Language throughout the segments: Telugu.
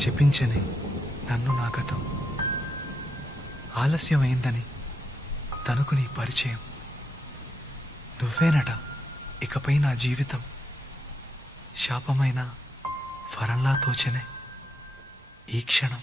శపించని నన్ను నా గతం, ఆలస్యమైందని తనకు నీ పరిచయం. నువ్వేనట ఇకపై నా జీవితం, శాపమైన వరంలా తోచనే ఈ క్షణం.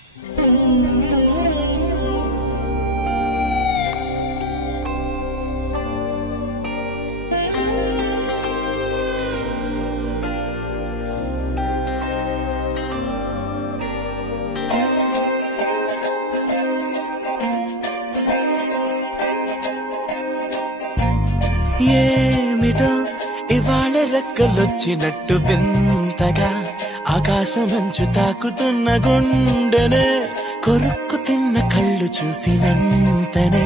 ఏమిటో ఇవాళ రెక్కలొచ్చినట్టు వింతగా ఆకాశమంచు తాకుతున్న గుండెనే, కొరుక్కు తిన్న కళ్ళు చూసినంతనే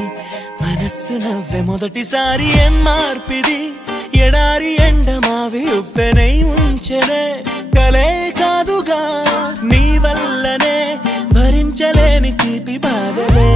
మనస్సు నవ్వే మొదటిసారి. ఏం మార్పిది, ఎడారి ఎండమావి ఉప్పెనై ఉంచెనే, కలే కాదుగా నీ వల్లనే భరించలేని తీపి బాధలే.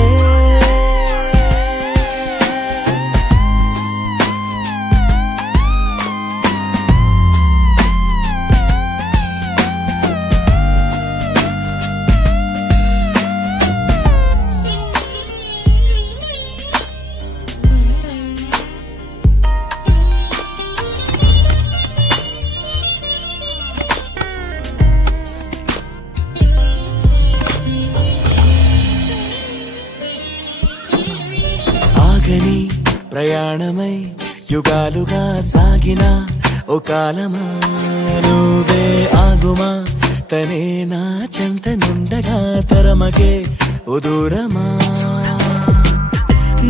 ఆగని ప్రయాణమై యుగాలుగా సాగిన ఓ కాలమా, నువ్వే ఆగుమా తనే నా చెంత నుండగా తరమగే ఓ దూరమా.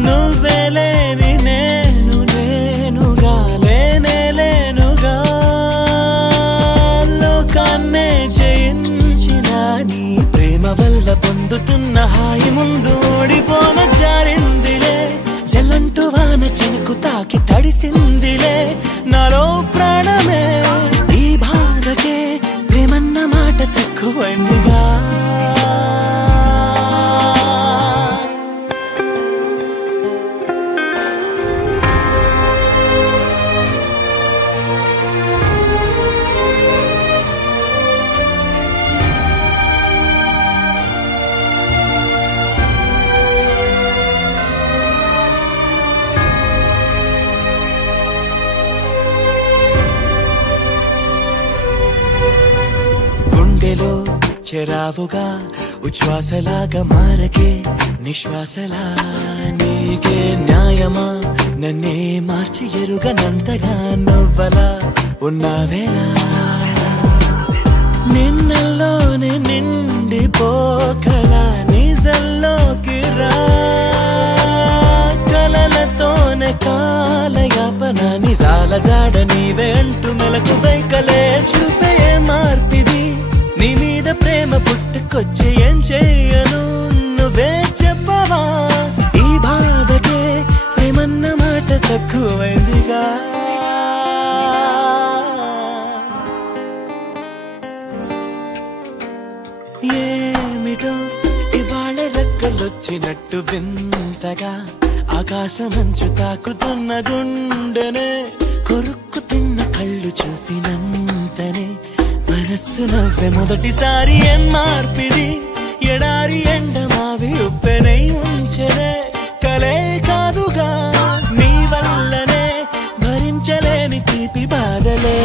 నువ్వే లేని నేను నేనుగా లేనే లేనుగా, లోకాన్నే జయించిన నీ ప్రేమ వల్ల పొందుతున్న హాయి ముందు ఓడిపోన జారిందిలే. జల్లంటూ వాన చెనుకు తాకి తడిసిందిలే నాలో ప్రాణమే, ఈ బాధకే ప్రేమన్న మాట తక్కువైందిగా. గుండెలో చెరావుగా ఉచ్ఛ్వాసలాగా మారకే నిశ్వాసలా, నీకే న్యాయమా నన్నే మార్చి ఎరుగనంతగా నువ్వలా ఉన్నావేళ. నిన్నల్లోనే నిండిపోకలా నిజల్లోకి రా, కలలతోనే కాలయాపన నిజాల జాడ నీవే అంటూ మెలకు వైకలే చూపే మార్పిది. నీ మీద ప్రేమ పుట్టుకొచ్చి ఏం చెయ్యను నువ్వే చెప్పవా, ఈ బాధకే ప్రేమన్న మాట తక్కువైందిగా. ఏమిటో ఇవాళ రెక్కలొచ్చినట్టు వింతగా ఆకాశమంచు తాకుతున్న గుండెనే, కొరుక్కు తిన్న కళ్ళు చూసినంతనే మనస్సు నవ్వే మొదటిసారి. ఏం మార్పిది, ఎడారి ఎండమావి ఉప్పెనై ఉంచెనే, కలే కాదుగా నీ వల్లనే భరించలేని తీపి బాధలే.